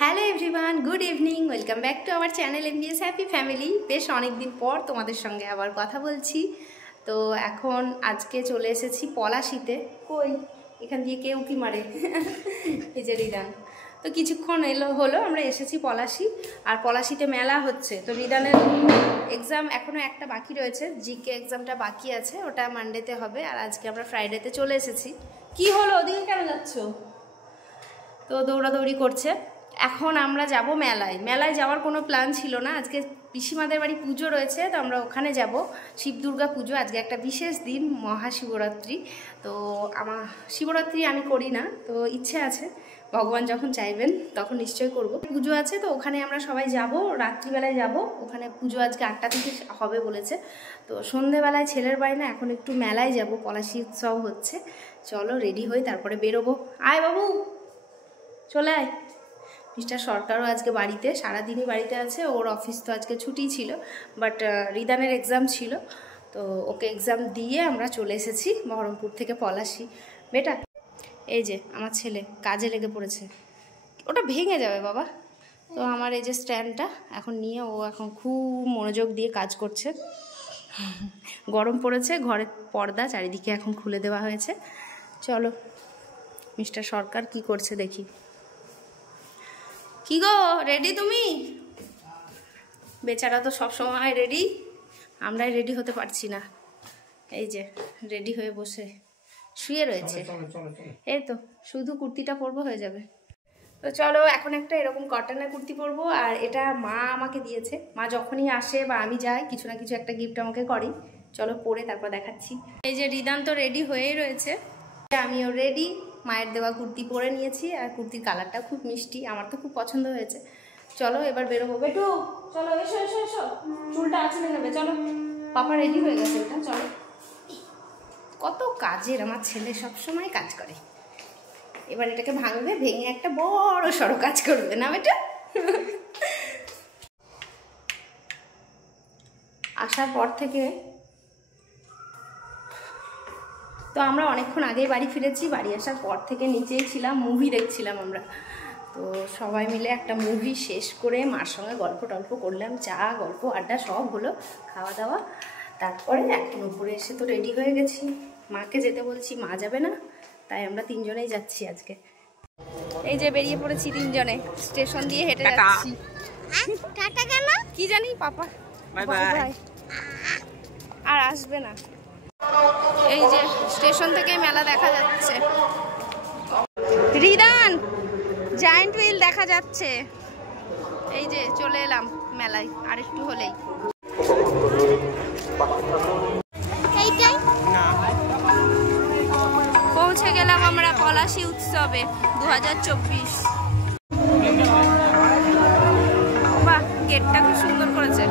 Hello everyone, good evening. Welcome back to our channel MBS happy family. বেশ অনেকদিন পর তোমাদের সঙ্গে আবার কথা বলছি। তো এখন আজকে চলে এসেছি পলাশিতে। কই এখান দিয়ে কেউ কি মারে এই যে রিদান। তো কিছুক্ষণ হলো আমরা এসেছি পলাশি, আর পলাশিতে মেলা হচ্ছে। তো রিদানের এক্সাম এখনও একটা বাকি রয়েছে, জিকে এক্সামটা বাকি আছে, ওটা মানডেতে হবে। আর আজকে আমরা ফ্রাইডেতে চলে এসেছি। কি হলো, ওদিকে কেন যাচ্ছ? তো দৌড়াদৌড়ি করছে। এখন আমরা যাব মেলায়। মেলায় যাওয়ার কোনো প্ল্যান ছিল না, আজকে পিসিমাদের বাড়ি পুজো রয়েছে, তো আমরা ওখানে যাব। শিব দুর্গা পুজো, আজকে একটা বিশেষ দিন, মহাশিবরাত্রি। তো আমার শিবরাত্রি আমি করি না, তো ইচ্ছে আছে, ভগবান যখন চাইবেন তখন নিশ্চয়ই করব। পুজো আছে, তো ওখানে আমরা সবাই যাব, রাত্রিবেলায় যাব। ওখানে পুজো আজকে 8টা থেকে হবে বলেছে। তো সন্ধেবেলায় ছেলের বাড়ি না, এখন একটু মেলায় যাব, পলাশি উৎসব হচ্ছে। চলো রেডি হই, তারপরে বেরোবো। আয় বাবু, চলে আয়। মিস্টার সরকারও আজকে বাড়িতে, সারাদিনই বাড়িতে আছে। ওর অফিস তো আজকে ছুটি ছিল, বাট রিদানের এক্সাম ছিল, তো ওকে এক্সাম দিয়ে আমরা চলে এসেছি বহরমপুর থেকে পলাশি। বেটা, এই যে আমার ছেলে কাজে লেগে পড়েছে। ওটা ভেঙে যাবে বাবা। তো আমার এই যে স্ট্যান্ডটা এখন নিয়ে ও এখন খুব মনোযোগ দিয়ে কাজ করছে। গরম পড়েছে, ঘরের পর্দা চারিদিকে এখন খুলে দেওয়া হয়েছে। চলো মিস্টার সরকার কি করছে দেখি। কি গো, রেডি তুমি? বেচারা তো সবসময় রেডি, আমরাই রেডি হতে পারছি না। এই যে রেডি হয়ে বসে শুয়ে রয়েছে। এই তো শুধু কুর্তিটা পরবো, হয়ে যাবে। তো চলো এখন একটা এরকম কটনের কুর্তি পরবো, আর এটা মা আমাকে দিয়েছে। মা যখনই আসে বা আমি যাই, কিছু না কিছু একটা গিফট আমাকে করি। চলো পরে তারপর দেখাচ্ছি। এই যে রিদান তো রেডি হয়েই রয়েছে, আমিও রেডি। মায়ের দেওয়া কুর্তি পরে নিয়েছি, আর কুর্তির কালারটা খুব মিষ্টি, আমার তো খুব পছন্দ হয়েছে। চলো এবার বেরোবো। বেটু চলো, এসো এসো এসো, চুলটা আঁচড়ে নেবে। চলো, পাপা রেডি হয়ে গেছে, এটা চলো। কত কাজের আমার ছেলে, সবসময় কাজ করে। এবার এটাকে ভাঙবে, ভেঙে একটা বড় সড়ো কাজ করবে না বেটা? আসার পর থেকে তো আমরা অনেকক্ষণ আগেই বাড়ি ফিরেছি। বাড়ি আসার পর থেকে নিচেই ছিলাম, মুভি দেখছিলাম আমরা। তো সবাই মিলে একটা মুভি শেষ করে মার সঙ্গে গল্প টল্প করলাম, চা গল্প আড্ডা সব হলো, খাওয়া দাওয়া। তারপরে এখন উপরে এসে তো রেডি হয়ে গেছি। মাকে যেতে বলছি, মা যাবে না, তাই আমরা তিনজনেই যাচ্ছি আজকে। এই যে বেরিয়ে পড়েছি তিনজনে, স্টেশন দিয়ে হেঁটে যাচ্ছি। টাটা কেন কি জানি, পাপা বাই বাই। আর আসবে না। এই যে স্টেশন থেকে মেলা দেখা যাচ্ছে। রিদান, জায়ান্ট হুইল দেখা যাচ্ছে। এই যে চলে এলাম মেলায়, আর একটু হলেই। পৌঁছে গেলাম আমরা পলাশি উৎসবে 2024। বাহ, গেটটা খুব সুন্দর করেছে।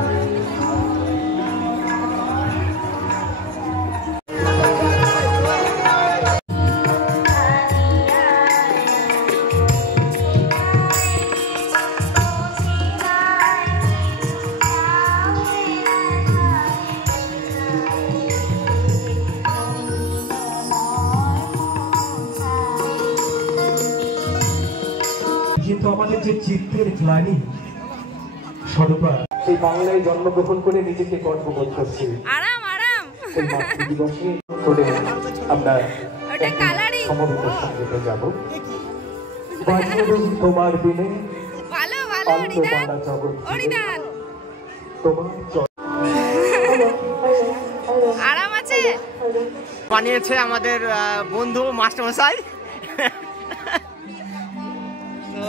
কিন্তু আমাদের যে চিত্তের গ্লানি স্বরূপা, সেই বাংলায় জন্মগ্রহণ করে নিজেকে গর্ববোধ করছি। আরাম আরাম এই মাতৃদিবসে চলে আমরা সমবেত সঙ্গীতে যাব। তোমার দিনে ভালো ভালো রিদান, ও রিদান তোমার আরাম আছে। বানিয়েছে আমাদের বন্ধু মাস্টারমশাই। তো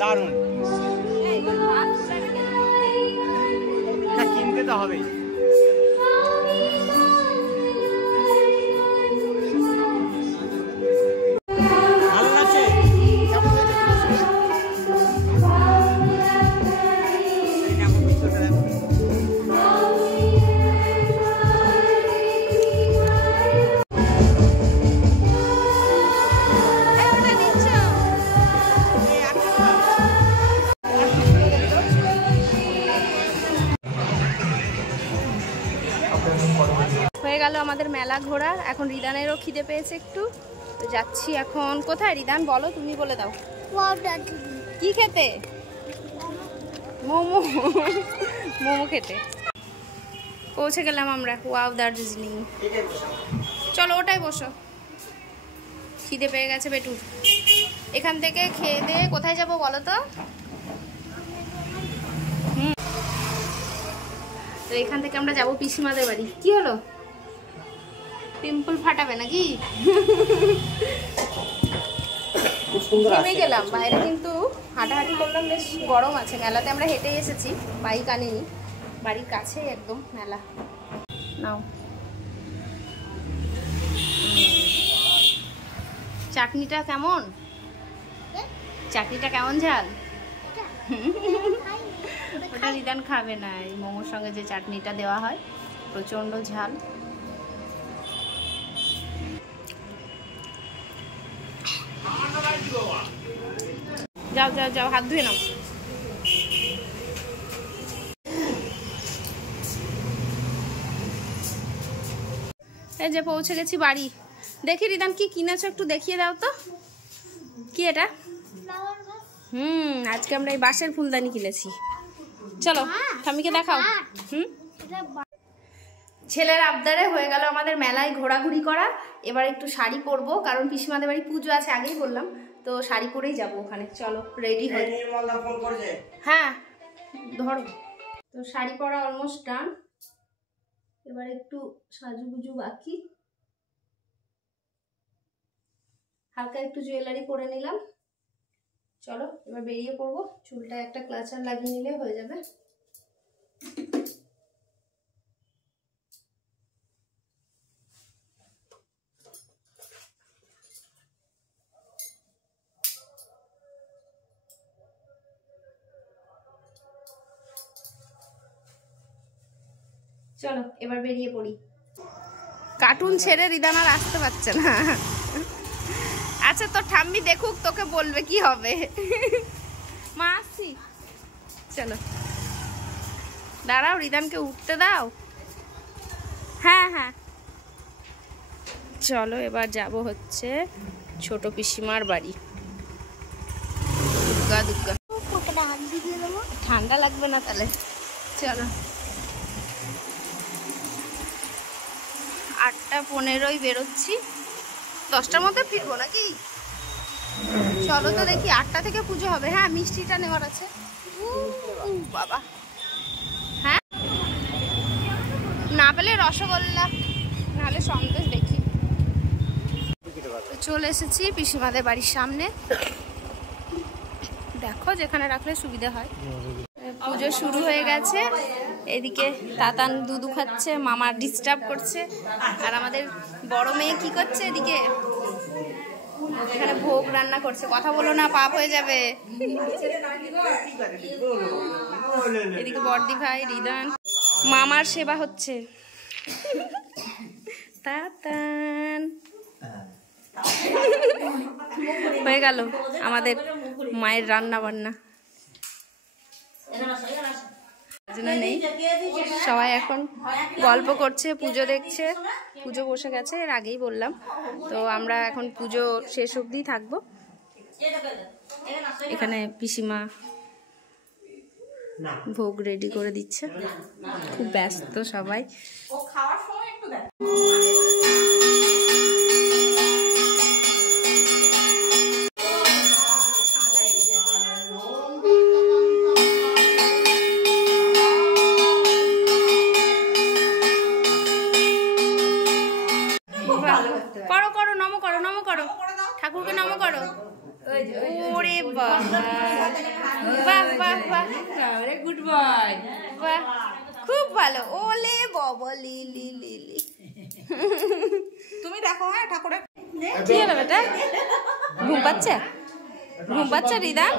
দারুণ, কিনতে তো হবেই। ভালো লাগছে। হয়ে গেল আমাদের মেলা ঘোরা। এখন রিদানেরও খিদে পেয়েছে একটু, তো যাচ্ছি এখন। কোথায় রিদান বলো, তুমি বলে দাও। কি খেতে? মোমো। মোমো খেতে পৌঁছে গেলাম আমরা ওয়াও দার্জিলিং। চলো ওটাই বসো, খিদে পেয়ে গেছে বেটুর। এখান থেকে খেয়ে দিয়ে কোথায় যাবো বলো তো? তো এখান থেকে আমরা যাবো পিসিমাদের বাড়ি। কি হলো, পিম্পল ফাটাবে নাকি? নেমে গেলাম বাইরে, কিন্তু হাঁটাহাঁটি করলাম, বেশ গরম আছে। মেলাতে আমরা হেঁটে এসেছি, বাইক আনিনি, বাড়ির কাছেই একদম মেলা। নাও চাটনিটা কেমন? চাটনিটা কেমন ঝাল? ওটা রিদান খাবে না, এই মোমোর সঙ্গে যে চাটনিটা দেওয়া হয় প্রচন্ড ঝাল। যাও যাও যাও, হাত ধুয়ে নাও। এই যে পৌঁছে গেছি বাড়ি। দেখি রিদান কি কিনেছো একটু দেখিয়ে দাও তো। কি এটা? আজকে আমরা এই বাঁশের ফুলদানি কিনেছি। চলো ঠাম্মিকে দেখাও। ছেলের আবদারে হয়ে গেল আমাদের মেলায় ঘোরাঘুরি করা। এবার একটু শাড়ি পরবো, কারণ পিসিমাদের বাড়ি পুজো আছে, আগেই বললাম তো, শাড়ি পরেই যাবো ওখানে। চলো রেডি হই। হ্যাঁ ধরো। তো শাড়ি পরা অলমোস্ট ডান, এবার একটু সাজুগুজু বাকি। হালকা একটু জুয়েলারি পরে নিলাম। চলো এবার বেরিয়ে পড়বো। চুলটা একটা ক্লাচার লাগিয়ে নিলে হয়ে যাবে। চলো এবার বেরিয়ে পড়ি। কার্টুন ছেড়ে রিদান আর আসতে পারছে না। আচ্ছা তোর ঠাম্মি দেখুক, তোকে বলবে কি হবে। মা আসছি। চলো দাঁড়াও, রিদানকে উঠতে দাও। হ্যাঁ হ্যাঁ চলো এবার যাব হচ্ছে ছোট পিসিমার বাড়ি। দুর্গা দুর্গা, ঠান্ডা লাগবে না তাহলে? চলো 8:15 বেরোচ্ছি, 10টার মধ্যে ফিরবো নাকি? চলো তো দেখি, 8টা থেকে পুজো হবে। হ্যাঁ মিষ্টিটা নেওয়ার আছে। বাবা হ্যাঁ, না পেলে রসগোল্লা, নাহলে সন্দেশ দেখি। চলে এসেছি পিসিমাদের বাড়ির সামনে। দেখো যেখানে রাখলে সুবিধা হয়। পুজো শুরু হয়ে গেছে। এদিকে তাতান দুধু খাচ্ছে, মামা ডিস্টার্ব করছে, আর আমাদের বড় মেয়ে কি করছে এদিকে? এখানে ভোগ রান্না করছে। কথা বলো না, পাপ হয়ে যাবে। এদিকে বড়দি ভাই রিদান, মামার সেবা হচ্ছে। তাতান হয়ে গেল আমাদের মায়ের রান্না বান্না। নেই, সবাই এখন গল্প করছে, পুজো দেখছে। পুজো বসে গেছে, এর আগেই বললাম। তো আমরা এখন পুজো শেষ অবধি থাকবো এখানে। পিসিমা ভোগ রেডি করে দিচ্ছে, খুব ব্যস্ত সবাই। করো করো, নমো করো, নমো করো, ঠাকুরকে নমো করো। ওরে বাবা, বাহ বাহ বাহ, গুড বয়, বাহ খুব ভালো। ওলে বাবা, লি লি লি লি। তুমি দেখো। হ্যাঁ ঠাকুরের কি হলো বেটা? ঘুম পাচ্ছে? ঘুম পাচ্ছে রিদান?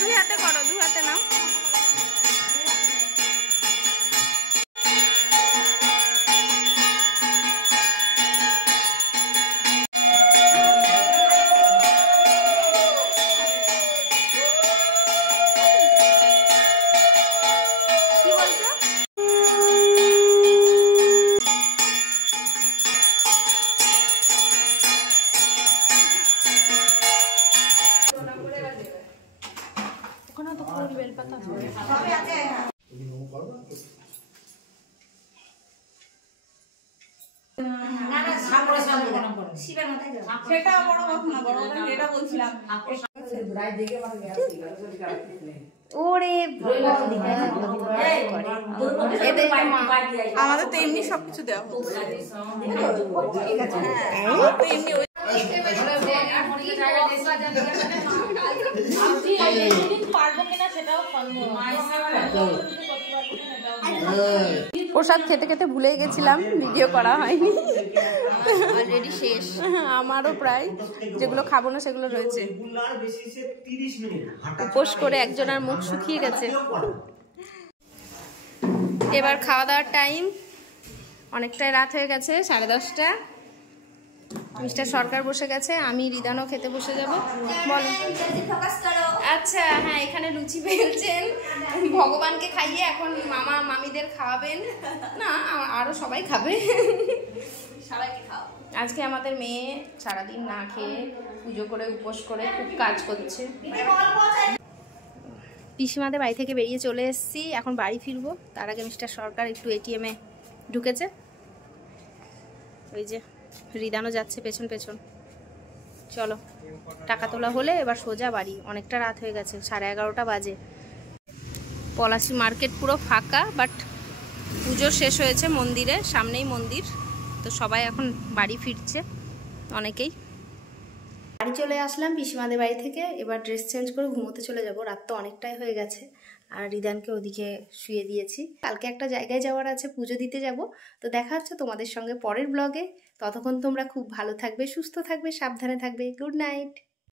দুই হাতে করো, দুই হাতে নাও। সেটা বড় কথা না, বড় কথা এটা বলছিলাম। ওরে এদের আমাদের তো এমনি সবকিছু দেওয়া হতো। প্রসাদ খেতে খেতে ভুলে গেছিলাম, ভিডিও করা হয়নি, অলরেডি শেষ। আমারও প্রায়, যেগুলো খাবো না সেগুলো রয়েছে। উপোস করে একজনের মুখ শুকিয়ে গেছে। এবার খাওয়া দাওয়ার টাইম, অনেকটাই রাত হয়ে গেছে, 10:30। মিস্টার সরকার বসে গেছে, আমি রিদানও খেতে বসে যাব। বল। আচ্ছা হ্যাঁ, এখানে লুচি বেলছেন, ভগবানকে খাইয়ে এখন মামা মামিদের খাওয়াবেন, না আরো সবাই খাবে। আজকে আমাদের মেয়ে সারাদিন না খেয়ে পুজো করে উপোস করে খুব কাজ করছে। পিসিমাদের বাড়ি থেকে বেরিয়ে চলে এসেছি, এখন বাড়ি ফিরবো। তার আগে মিস্টার সরকার একটু এটিএমে ঢুকেছে, ওই যে রিদানও যাচ্ছে পেছন পেছন। চলো, টাকা তোলা হলে এবার সোজা বাড়ি। অনেকটা রাত হয়ে গেছে, 11:30 বাজে। পলাশী মার্কেট পুরো ফাঁকা, বাট পুজো শেষ হয়েছে মন্দিরে, সামনেই মন্দির, তো সবাই এখন বাড়ি ফিরছে, অনেকেই। বাড়ি চলে আসলাম পিসিমাদের বাড়ি থেকে। এবার ড্রেস চেঞ্জ করে ঘুমোতে চলে যাব, রাত তো অনেকটাই হয়ে গেছে। আর রিদানকে ওদিকে শুয়ে দিয়েছি। কালকে একটা জায়গায় যাওয়ার আছে, পুজো দিতে যাব। তো দেখা হচ্ছে তোমাদের সঙ্গে পরের ব্লগে। ততক্ষণ তোমরা খুব ভালো থাকবে, সুস্থ থাকবে, সাবধানে থাকবে। Good night.